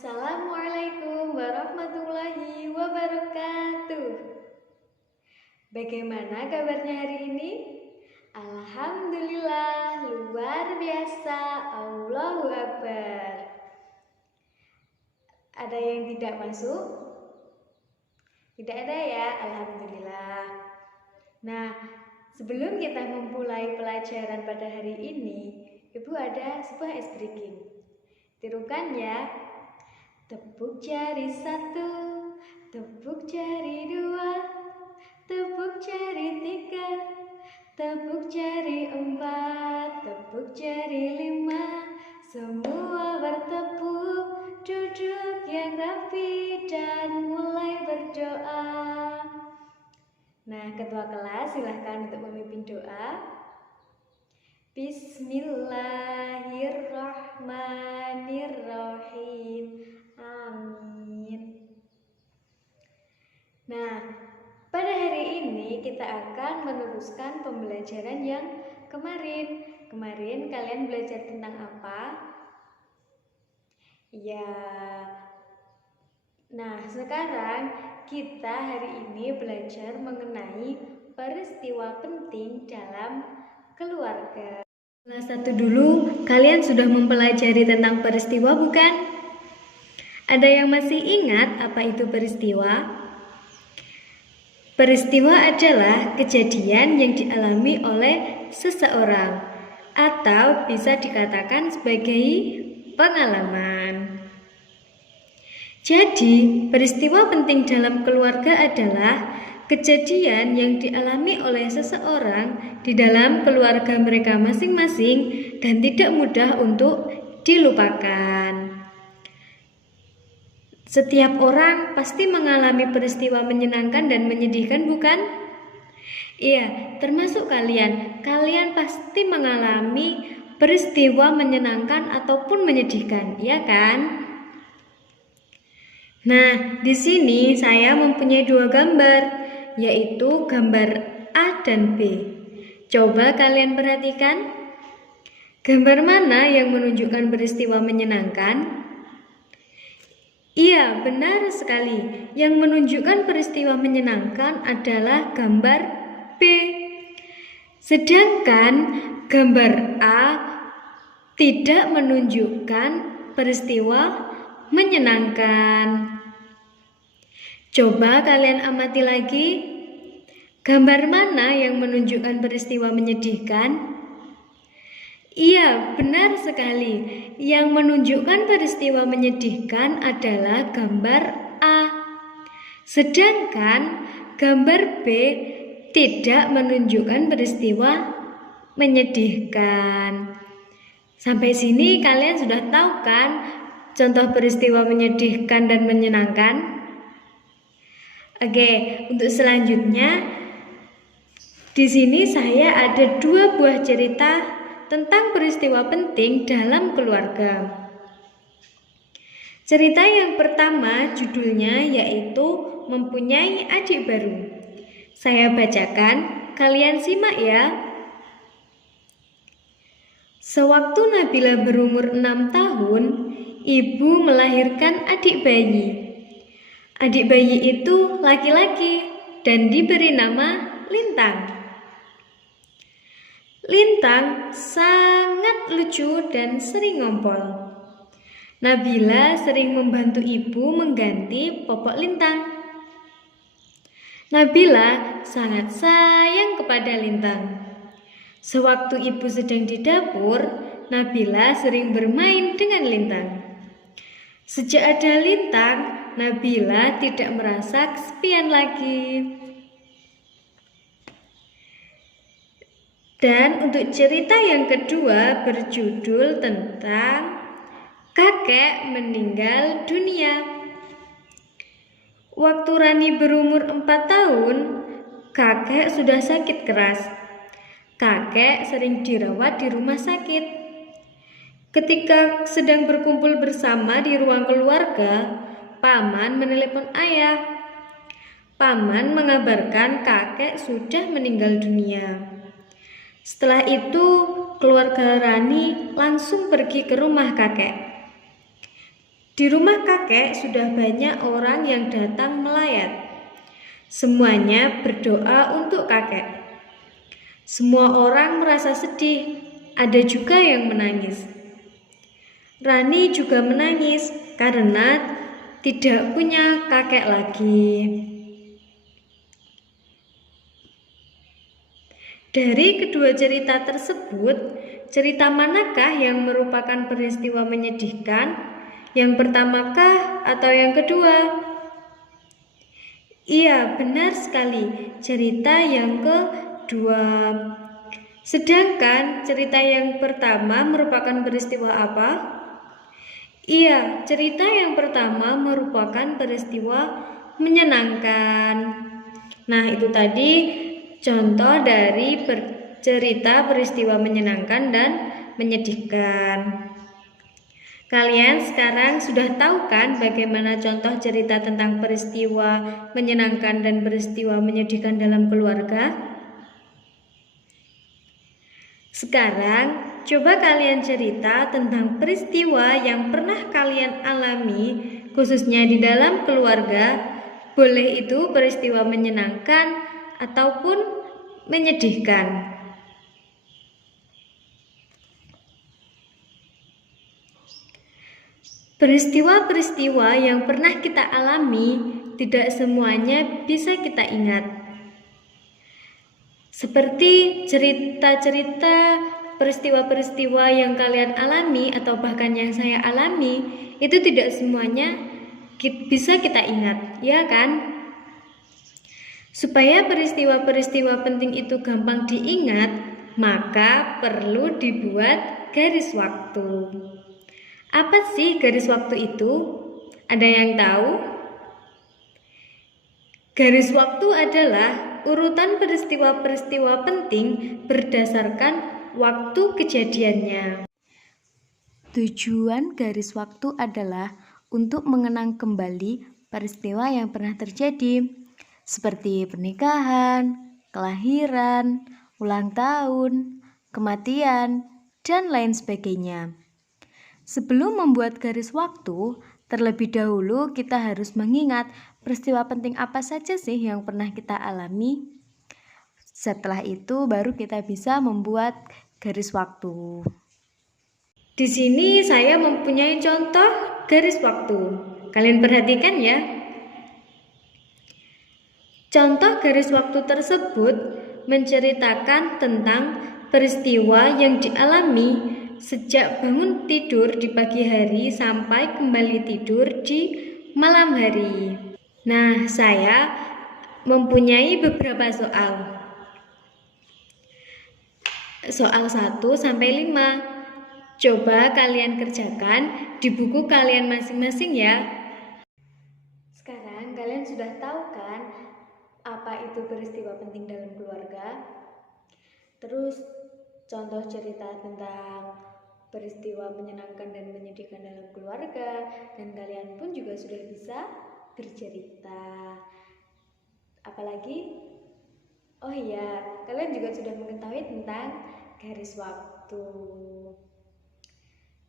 Assalamualaikum warahmatullahi wabarakatuh. Bagaimana kabarnya hari ini? Alhamdulillah, luar biasa, Allahu Akbar. Ada yang tidak masuk? Tidak ada ya, Alhamdulillah. Nah, sebelum kita memulai pelajaran pada hari ini, Ibu ada sebuah es breaking. Tirukan ya. Tepuk jari 1, tepuk jari 2, tepuk jari 3, tepuk jari 4, tepuk jari 5. Semua bertepuk, duduk yang rapi dan mulai berdoa. Nah, ketua kelas silahkan untuk memimpin doa. Bismillahirrahmanirrahim. Amin. Nah, pada hari ini kita akan meneruskan pembelajaran yang kemarin. Kemarin kalian belajar tentang apa? Ya. Nah, sekarang kita hari ini belajar mengenai peristiwa penting dalam keluarga. Kelas 1 dulu, kalian sudah mempelajari tentang peristiwa bukan? Ada yang masih ingat apa itu peristiwa? Peristiwa adalah kejadian yang dialami oleh seseorang atau bisa dikatakan sebagai pengalaman. Jadi, peristiwa penting dalam keluarga adalah kejadian yang dialami oleh seseorang di dalam keluarga mereka masing-masing dan tidak mudah untuk dilupakan. Setiap orang pasti mengalami peristiwa menyenangkan dan menyedihkan, bukan? Iya, termasuk kalian. Kalian pasti mengalami peristiwa menyenangkan ataupun menyedihkan, iya kan? Nah, di sini saya mempunyai 2 gambar, yaitu gambar A dan B. Coba kalian perhatikan. Gambar mana yang menunjukkan peristiwa menyenangkan? Iya, benar sekali. Yang menunjukkan peristiwa menyenangkan adalah gambar B. Sedangkan gambar A tidak menunjukkan peristiwa menyenangkan. Coba kalian amati lagi. Gambar mana yang menunjukkan peristiwa menyedihkan? Iya, benar sekali. Yang menunjukkan peristiwa menyedihkan adalah gambar A. Sedangkan gambar B tidak menunjukkan peristiwa menyedihkan. Sampai sini kalian sudah tahu kan contoh peristiwa menyedihkan dan menyenangkan? Oke, untuk selanjutnya di sini saya ada 2 buah cerita tentang peristiwa penting dalam keluarga. Cerita yang pertama judulnya yaitu Mempunyai Adik Baru. Saya bacakan, kalian simak ya. Sewaktu Nabila berumur 6 tahun, ibu melahirkan adik bayi. Adik bayi itu laki-laki dan diberi nama Lintang. Lintang sangat lucu dan sering ngompol. Nabila sering membantu ibu mengganti popok Lintang. Nabila sangat sayang kepada Lintang. Sewaktu ibu sedang di dapur, Nabila sering bermain dengan Lintang. Sejak ada Lintang, Nabila tidak merasa kesepian lagi. Dan untuk cerita yang kedua berjudul tentang kakek meninggal dunia. Waktu Rani berumur 4 tahun, kakek sudah sakit keras. Kakek sering dirawat di rumah sakit. Ketika sedang berkumpul bersama di ruang keluarga, paman menelepon ayah. Paman mengabarkan kakek sudah meninggal dunia. Setelah itu, keluarga Rani langsung pergi ke rumah kakek. Di rumah kakek sudah banyak orang yang datang melayat. Semuanya berdoa untuk kakek. Semua orang merasa sedih, ada juga yang menangis. Rani juga menangis karena tidak punya kakek lagi. Dari kedua cerita tersebut, cerita manakah yang merupakan peristiwa menyedihkan? Yang pertamakah atau yang kedua? Iya, benar sekali, cerita yang kedua. Sedangkan cerita yang pertama merupakan peristiwa apa? Iya, cerita yang pertama merupakan peristiwa menyenangkan. Nah, itu tadi contoh dari cerita peristiwa menyenangkan dan menyedihkan. Kalian sekarang sudah tahu kan bagaimana contoh cerita tentang peristiwa menyenangkan dan peristiwa menyedihkan dalam keluarga? Sekarang, coba kalian cerita tentang peristiwa yang pernah kalian alami, khususnya di dalam keluarga. Boleh itu peristiwa menyenangkan ataupun menyedihkan. Peristiwa-peristiwa yang pernah kita alami tidak semuanya bisa kita ingat. Seperti cerita-cerita peristiwa-peristiwa yang kalian alami atau bahkan yang saya alami, itu tidak semuanya bisa kita ingat, ya kan? Supaya peristiwa-peristiwa penting itu gampang diingat, maka perlu dibuat garis waktu. Apa sih garis waktu itu? Ada yang tahu? Garis waktu adalah urutan peristiwa-peristiwa penting berdasarkan waktu kejadiannya. Tujuan garis waktu adalah untuk mengenang kembali peristiwa yang pernah terjadi, seperti pernikahan, kelahiran, ulang tahun, kematian, dan lain sebagainya. Sebelum membuat garis waktu, terlebih dahulu kita harus mengingat peristiwa penting apa saja sih yang pernah kita alami. Setelah itu baru kita bisa membuat garis waktu. Di sini saya mempunyai contoh garis waktu. Kalian perhatikan ya. Contoh garis waktu tersebut menceritakan tentang peristiwa yang dialami sejak bangun tidur di pagi hari sampai kembali tidur di malam hari. Nah, saya mempunyai beberapa soal. Soal 1 sampai 5. Coba kalian kerjakan di buku kalian masing-masing ya. Sekarang kalian sudah tahu kan apa itu peristiwa penting dalam keluarga? Terus contoh cerita tentang peristiwa menyenangkan dan menyedihkan dalam keluarga, dan kalian pun juga sudah bisa bercerita. Apalagi, oh iya, kalian juga sudah mengetahui tentang garis waktu.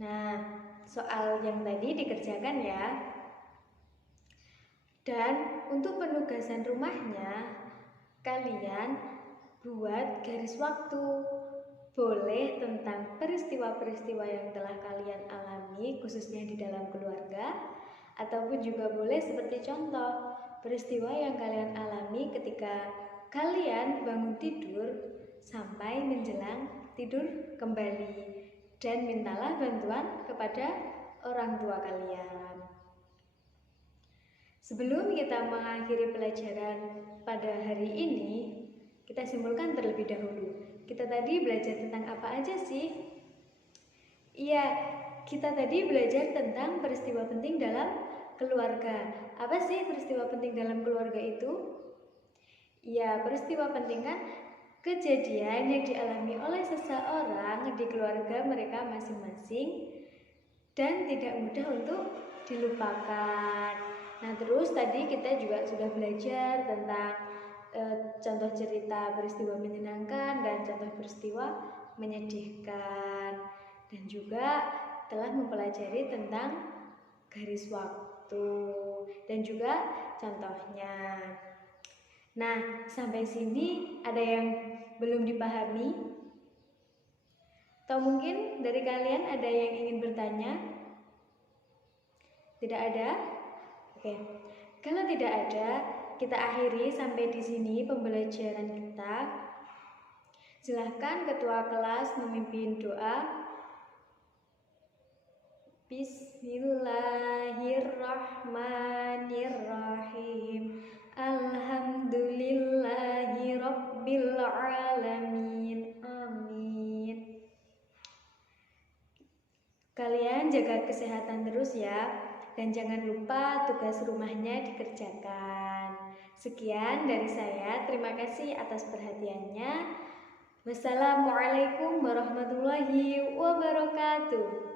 Nah, soal yang tadi dikerjakan ya. Dan untuk penugasan rumahnya, kalian buat garis waktu. Boleh tentang peristiwa-peristiwa yang telah kalian alami, khususnya di dalam keluarga, ataupun juga boleh seperti contoh peristiwa yang kalian alami ketika kalian bangun tidur sampai menjelang tidur kembali, dan mintalah bantuan kepada orang tua kalian. Sebelum kita mengakhiri pelajaran pada hari ini, kita simpulkan terlebih dahulu. Kita tadi belajar tentang apa aja sih? Iya, kita tadi belajar tentang peristiwa penting dalam keluarga. Apa sih peristiwa penting dalam keluarga itu? Ya, peristiwa penting kan kejadian yang dialami oleh seseorang di keluarga mereka masing-masing dan tidak mudah untuk dilupakan. Nah, terus tadi kita juga sudah belajar tentang contoh cerita peristiwa menyenangkan dan contoh peristiwa menyedihkan, dan juga telah mempelajari tentang garis waktu dan juga contohnya. Nah, sampai sini ada yang belum dipahami? Atau mungkin dari kalian ada yang ingin bertanya? Tidak ada? Oke. Kalau tidak ada, kita akhiri sampai di sini pembelajaran kita. Silahkan ketua kelas memimpin doa. Bismillahirrahmanirrahim. Alhamdulillahi rabbil alamin. Amin. Kalian jaga kesehatan terus ya, dan jangan lupa tugas rumahnya dikerjakan. Sekian dari saya, terima kasih atas perhatiannya. Wassalamualaikum warahmatullahi wabarakatuh.